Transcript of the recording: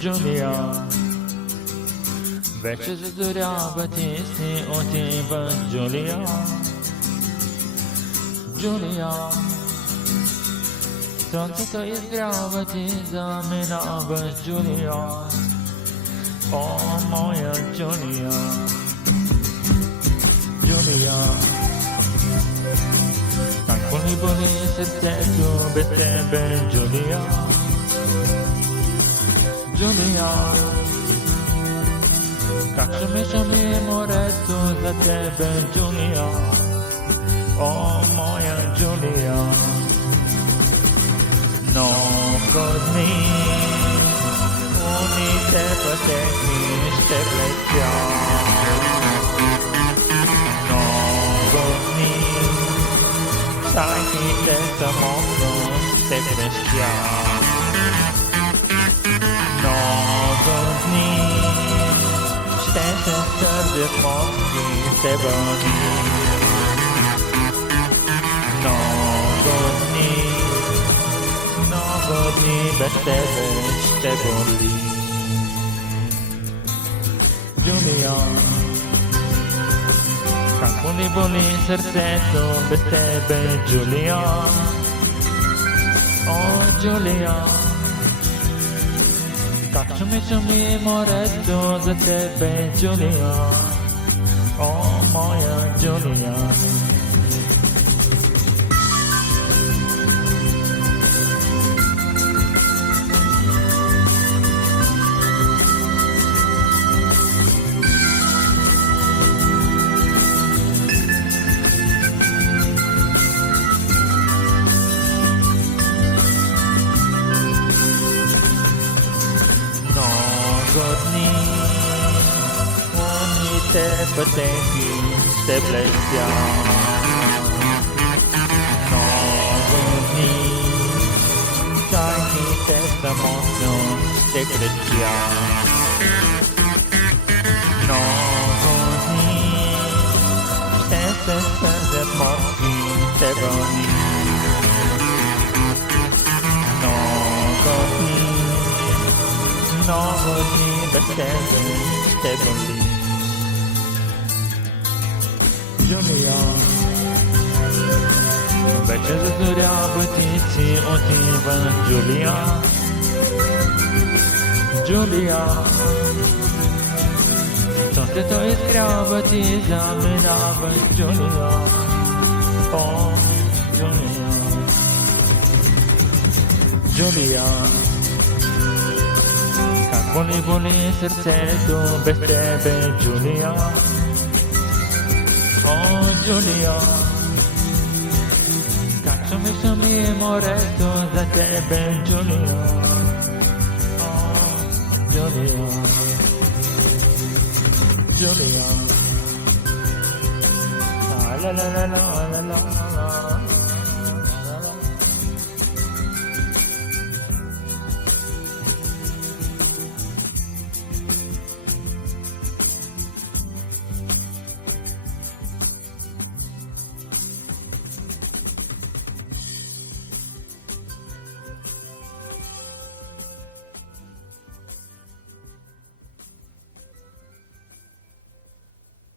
Giulia, вече зазорява, ти си отива, Giulia, Giulia. Слънцето изгрява, ти заминаваш, Giulia, о, моя Giulia, Giulia. Как боли сърцето без тебе, Giulia, Giulia. Как шуми морето за тебе, Giulia, о, моя Giulia. Много дни луните пътеки ще блестят. Много дни стайките самотно ще крещят. Много дни ще се сърдят мозги, ще вълни. Много дни без тебе ще боли. Giulia, как боли сърцето без тебе, Giulia, о, Giulia. Как шуми морето за тебе, Giulia, о, моя Giulia. Много дни луните пътеки ще блестят. Много дни чайките самотно ще крещят. Много дни ще се сърдят морски ще вълни. Много дни без тебе ще боли. Giulia, вече зазорява, ти си отива, Giulia, Giulia. Слънцето изгрява, ти заминаваш, Giulia, о, Giulia, Giulia. Боли сърцето без тебе, Giulia, о, Giulia. Как шуми морето за тебе, Giulia, о, Giulia, Giulia. La la la la la la la.